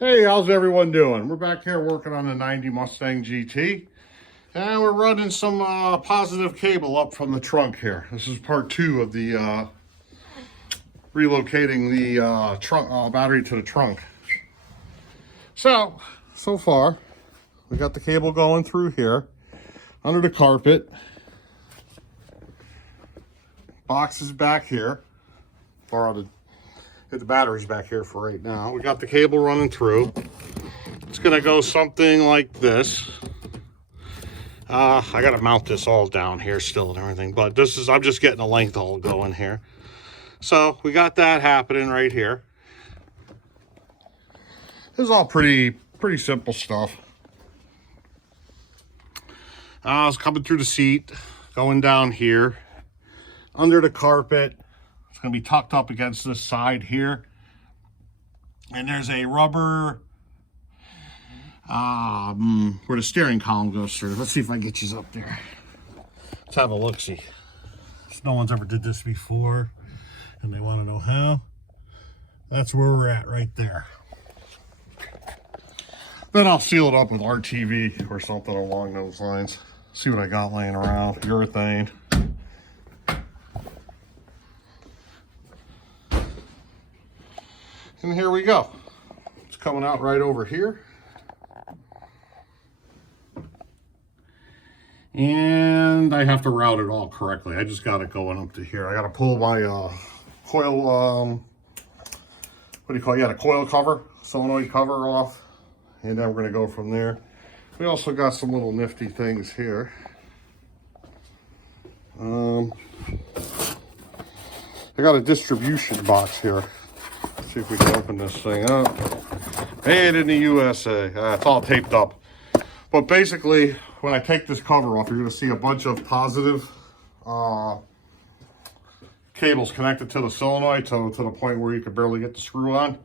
Hey, how's everyone doing? We're back here working on the 90 Mustang GT. And we're running some positive cable up from the trunk here. This is part 2 of the relocating the trunk battery to the trunk. So far, we got the cable going through here, under the carpet. Box is back here. The battery's back here for right now. We got the cable running through. It's gonna go something like this. I gotta mount this all down here still and everything, but I'm just getting the length all going here. So we got that happening right here. This is all pretty simple stuff. It's coming through the seat, going down here, under the carpet. It's going to be tucked up against this side here. And there's a rubber where the steering column goes through. Let's see if I can get you up there. Let's have a look-see. No one's ever did this before, and they want to know how. That's where we're at right there. Then I'll seal it up with RTV or something along those lines. See what I got laying around. Urethane. And here we go. It's coming out right over here. And I have to route it all correctly. I just got it going up to here. I got to pull my coil, what do you call it? Yeah, the coil cover, solenoid cover off. And then we're going to go from there. We also got some little nifty things here. I got a distribution box here. Let's see if we can open this thing up. Made in the USA. It's all taped up. But basically, when I take this cover off, you're going to see a bunch of positive cables connected to the solenoid to the point where you can barely get the screw on.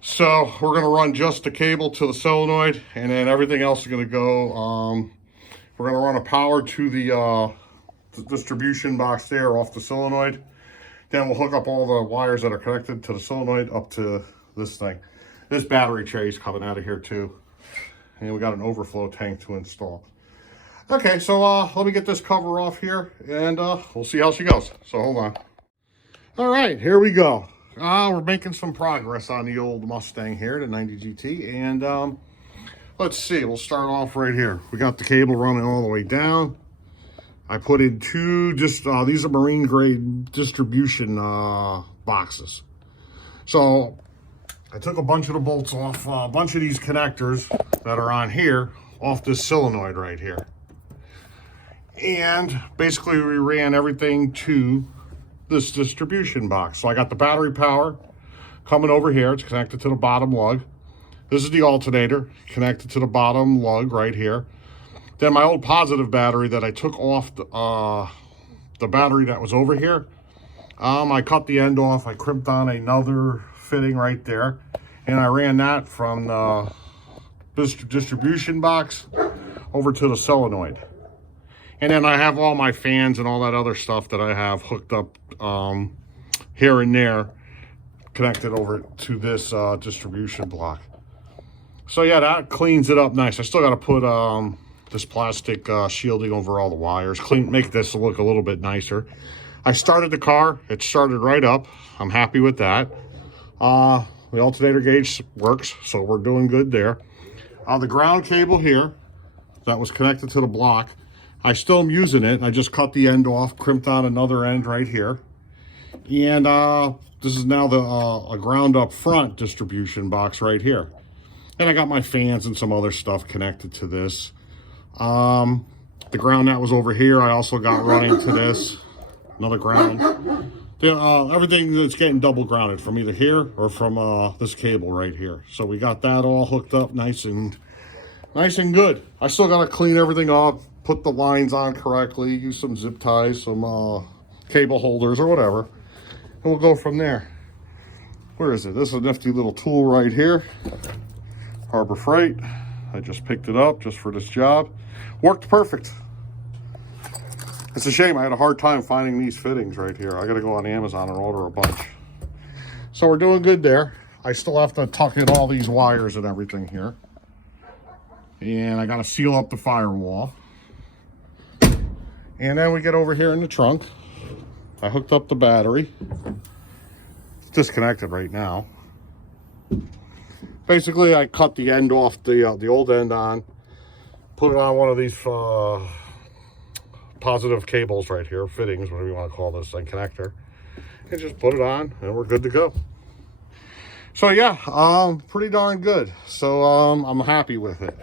So we're going to run just the cable to the solenoid, and then everything else is going to go. We're going to run a power to the distribution box there off the solenoid. Then we'll hook up all the wires that are connected to the solenoid up to this thing. This battery tray is coming out of here too. And we got an overflow tank to install. Okay, so let me get this cover off here, and we'll see how she goes. So hold on. All right, here we go. We're making some progress on the old Mustang here, the 90 GT. And let's see, we'll start off right here. We got the cable running all the way down. I put in two, these are marine grade distribution boxes. So I took a bunch of the bolts off, a bunch of these connectors that are on here, off this solenoid right here. And basically we ran everything to this distribution box. So I got the battery power coming over here. It's connected to the bottom lug. This is the alternator connected to the bottom lug right here. Then my old positive battery that I took off the battery that was over here, I cut the end off. I crimped on another fitting right there, and I ran that from the distribution box over to the solenoid. And then I have all my fans and all that other stuff that I have hooked up here and there, connected over to this distribution block. So yeah, that cleans it up nice. I still got to put this plastic shielding over all the wires, make this look a little bit nicer. I started the car, it started right up. I'm happy with that. The alternator gauge works, so we're doing good there. The ground cable here that was connected to the block, I still am using it. I just cut the end off, crimped on another end right here. And this is now a ground up front distribution box right here. And I got my fans and some other stuff connected to this. The ground that was over here, I also got running to this, another ground. Everything that's getting double grounded from either here or from this cable right here. So we got that all hooked up nice and good. I still got to clean everything up, put the lines on correctly, use some zip ties, some cable holders or whatever, and we'll go from there. Where is it? This is a nifty little tool right here. Harbor Freight. I just picked it up just for this job. Worked perfect. It's a shame I had a hard time finding these fittings right here. I gotta go on Amazon and order a bunch. So we're doing good there. I still have to tuck in all these wires and everything here. And I got to seal up the firewall. And then we get over here in the trunk. I hooked up the battery. It's disconnected right now. Basically, I cut the end off, the old end on, put it on one of these positive cables right here, fittings, whatever you want to call this thing, connector, and just put it on, and we're good to go. So yeah, pretty darn good. So I'm happy with it.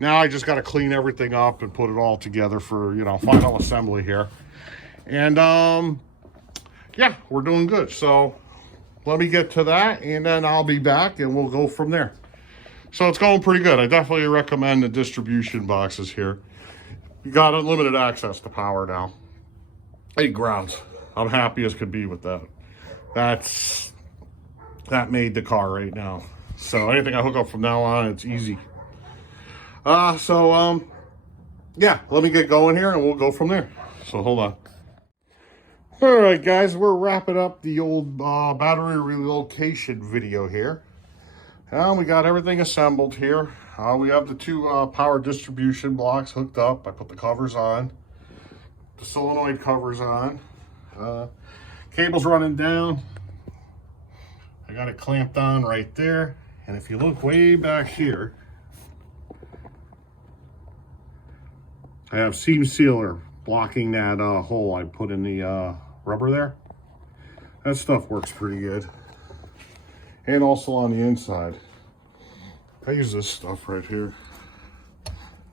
Now I just got to clean everything up and put it all together for, you know, final assembly here. And yeah, we're doing good. So let me get to that, and then I'll be back, and we'll go from there. So it's going pretty good. I definitely recommend the distribution boxes here. You got unlimited access to power now. 8 grounds. I'm happy as could be with that. That made the car right now. So anything I hook up from now on, it's easy. Yeah, let me get going here, and we'll go from there. So hold on. All right, guys, we're wrapping up the old battery relocation video here. And we got everything assembled here. We have the 2 power distribution blocks hooked up. I put the covers on, the solenoid covers on. Cable's running down. I got it clamped on right there. And if you look way back here, I have seam sealer blocking that hole I put in the rubber there. That stuff works pretty good. And also on the inside, I use this stuff right here.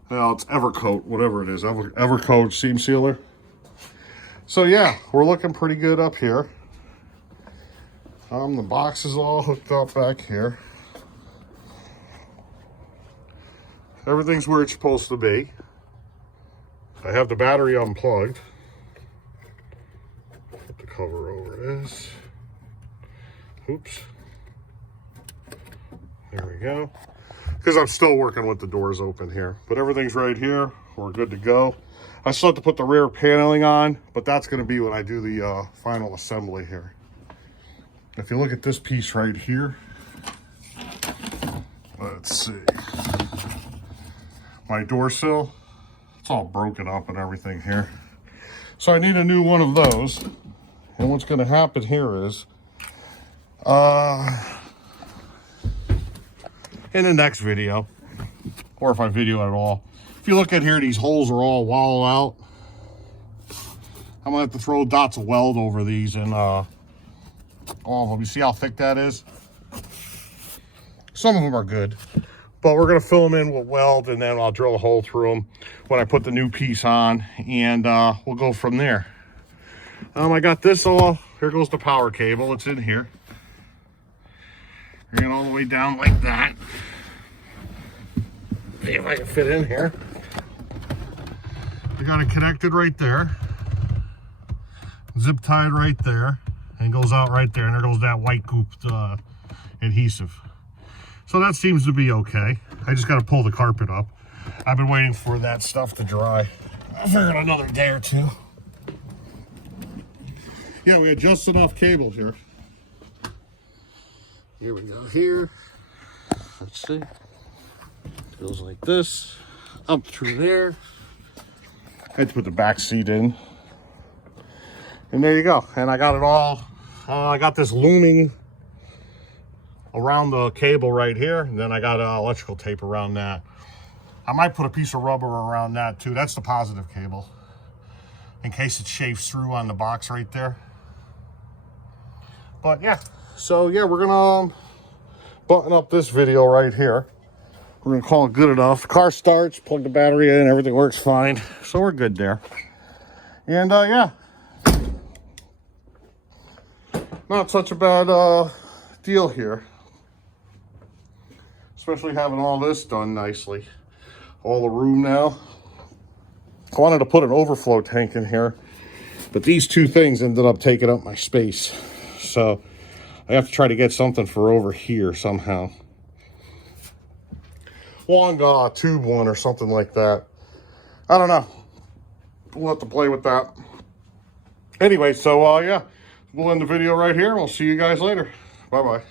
Well, it's Evercoat, whatever it is, Evercoat seam sealer. So yeah, we're looking pretty good up here. The box is all hooked up back here. Everything's where it's supposed to be. I have the battery unplugged. Put the cover over this. Oops. There we go. Because I'm still working with the doors open here. But everything's right here. We're good to go. I still have to put the rear paneling on, but that's going to be when I do the final assembly here. If you look at this piece right here, let's see. My door sill, it's all broken up and everything here. So I need a new one of those. And what's going to happen here is, in the next video, or if I video at all, if you look at here, these holes are all walled out. I'm gonna have to throw dots of weld over these and all of them. You see how thick that is? Some of them are good, but we're gonna fill them in with weld, and then I'll drill a hole through them when I put the new piece on, and we'll go from there. I got this all, here goes the power cable, it's in here. Bring it all the way down like that. See if I can fit in here. I got it connected right there. Zip tied right there. And goes out right there. And there goes that white goop adhesive. So that seems to be okay. I just got to pull the carpet up. I've been waiting for that stuff to dry. I figured another day or two. Yeah, we had just enough cable here. Here we go here. Let's see. Goes like this. Up through there. I had to put the back seat in. And there you go. And I got it all. I got this looming around the cable right here. And then I got electrical tape around that. I might put a piece of rubber around that too. That's the positive cable. In case it shaves through on the box right there. But yeah. So yeah, we're gonna button up this video right here. We're gonna call it good enough. Car starts, plug the battery in, everything works fine. So we're good there. And yeah, not such a bad deal here. Especially having all this done nicely. All the room now. I wanted to put an overflow tank in here, but these 2 things ended up taking up my space. So I have to try to get something for over here somehow. Long tube one or something like that. I don't know. We'll have to play with that. Anyway, so yeah, we'll end the video right here. We'll see you guys later. Bye-bye.